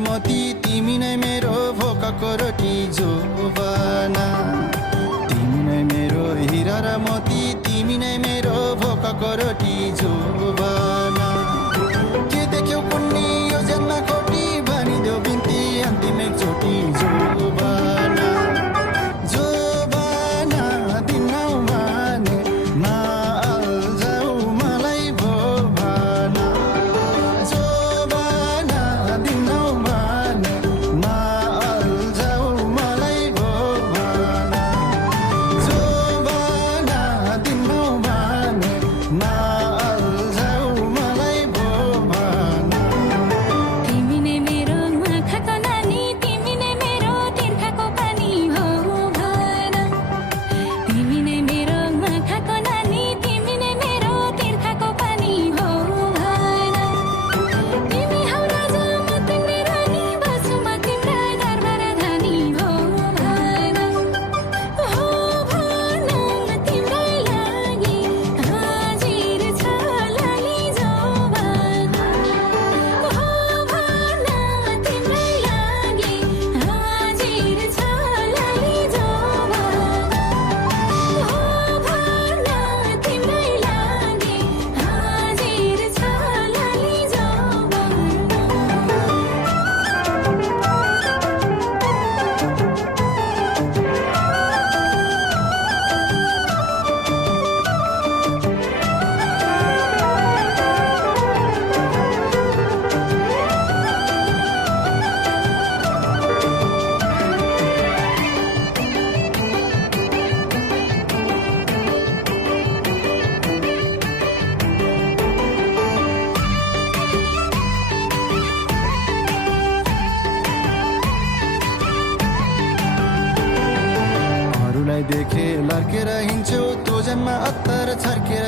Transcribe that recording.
मोती तिमी नै मेरो भोकको रोटी जोबाना। तिमी नै मेरो हिरा र मोती तिमी नै मेरो भोकको रोटी जोबाना। के देख्यौ कुन्नी यो जन्म खोटी भनिदेऊ बिन्ती अन्तिम एकचोटि जोबाना। जोबाना दिनौ भने नअल्झाउ मलाई भो भना। जोबाना दिनौ भने नअल्झाउ मलाई भो भना। जोबाना दिनौ भने नअल्झाउ मलाई भो भना। तिमी नै मेरो आँखाको नानी तिमी नै मेरो तिर्खाको पानी हो भन। तिमी नै मेरो आँखाको नानी तिमी नै मेरो तिर्खाको पानी हो भन। तिमी हौ राजा म तिम्रै रानी बस्छु म तिम्रा दरबार धानी हो भन। हो भन तिम्रै लागि हाजिर छ लाली जोबाना। हो भन तिम्रै लागि हाजिर छ लाली जोबाना। हो भन तिम्रै लागि हाजिर छ लाली अरूलाई देखे लर्केर हिँड्छौ तँ जन्म अत्तर छर्केर